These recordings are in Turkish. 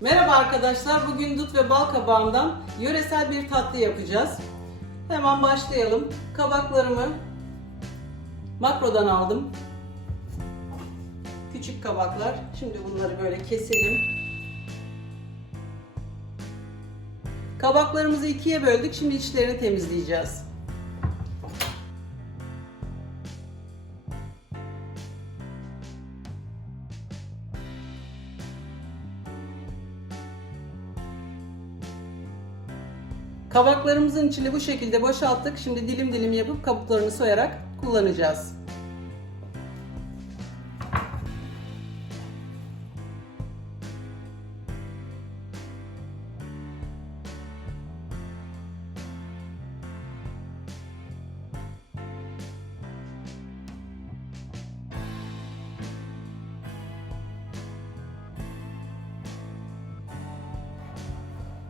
Merhaba arkadaşlar. Bugün dut ve bal kabağından yöresel bir tatlı yapacağız. Hemen başlayalım. Kabaklarımı makrodan aldım. Küçük kabaklar. Şimdi bunları böyle keselim. Kabaklarımızı ikiye böldük. Şimdi içlerini temizleyeceğiz. Kabaklarımızın içini bu şekilde boşalttık. Şimdi dilim dilim yapıp kabuklarını soyarak kullanacağız.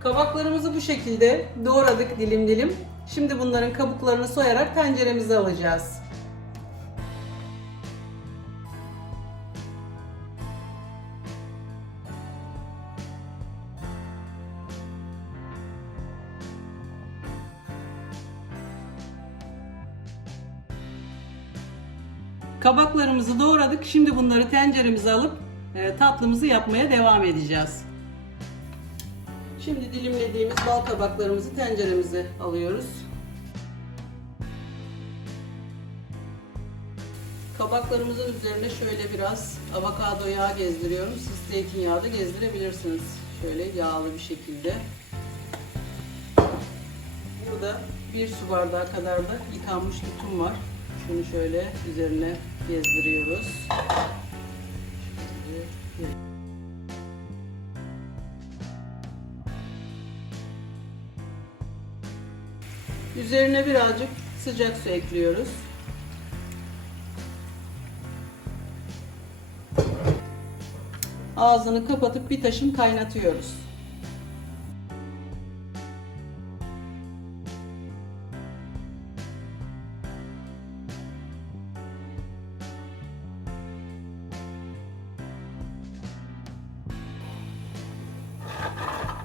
Kabaklarımızı bu şekilde doğradık dilim dilim. Şimdi bunların kabuklarını soyarak tenceremize alacağız. Kabaklarımızı doğradık. Şimdi bunları tenceremize alıp e, tatlımızı yapmaya devam edeceğiz. Şimdi dilimlediğimiz bal kabaklarımızı tenceremize alıyoruz. Kabaklarımızın üzerine şöyle biraz avokado yağı gezdiriyorum. Siz zeytinyağı da gezdirebilirsiniz. Şöyle yağlı bir şekilde. Burada bir su bardağı kadar da yıkanmış tutum var. Şunu şöyle üzerine gezdiriyoruz. Şöyle Üzerine birazcık sıcak su ekliyoruz. Ağzını kapatıp bir taşım kaynatıyoruz.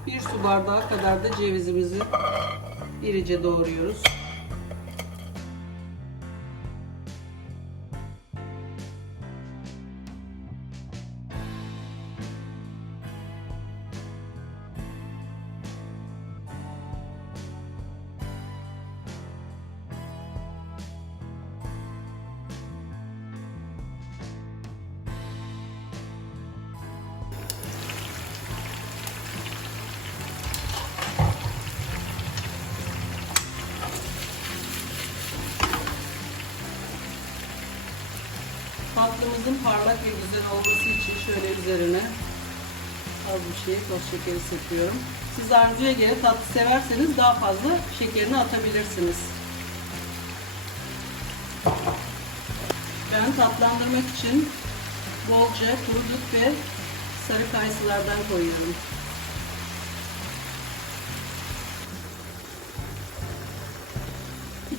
Bir su bardağı kadar da cevizimizi irice doğruyoruz. Tatlımızın parlak ve güzel olması için şöyle üzerine az bir şey toz şekeri sıkıyorum. Siz arzuya göre tatlı severseniz daha fazla şekerini atabilirsiniz. Ben tatlandırmak için bolca kuru ve sarı kayısılardan koyuyorum.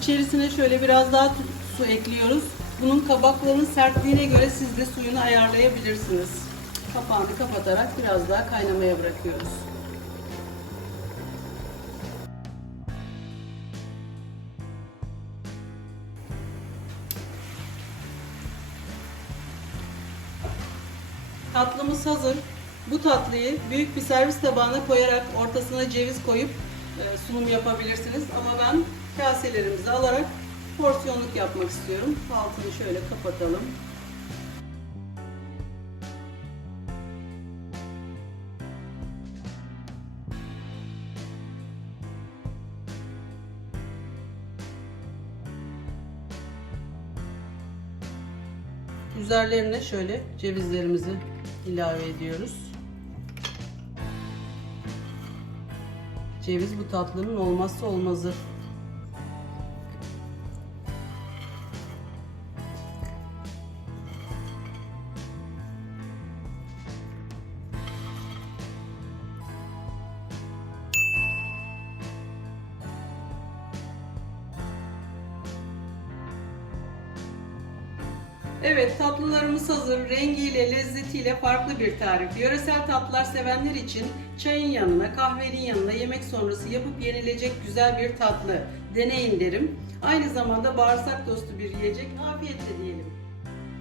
İçerisine şöyle biraz daha su ekliyoruz. Bunun kabakların sertliğine göre siz de suyunu ayarlayabilirsiniz. Kapağını kapatarak biraz daha kaynamaya bırakıyoruz. Tatlımız hazır. Bu tatlıyı büyük bir servis tabağına koyarak ortasına ceviz koyup e, sunum yapabilirsiniz. Ama ben kaselerimizi alarak porsiyonluk yapmak istiyorum. Altını şöyle kapatalım. Üzerlerine şöyle cevizlerimizi ilave ediyoruz. Ceviz bu tatlının olmazsa olmazı. Evet tatlılarımız hazır. Rengiyle, lezzetiyle farklı bir tarif. Yöresel tatlılar sevenler için çayın yanına, kahvenin yanına yemek sonrası yapıp yenilecek güzel bir tatlı. Deneyin derim. Aynı zamanda bağırsak dostu bir yiyecek. Afiyetle diyelim.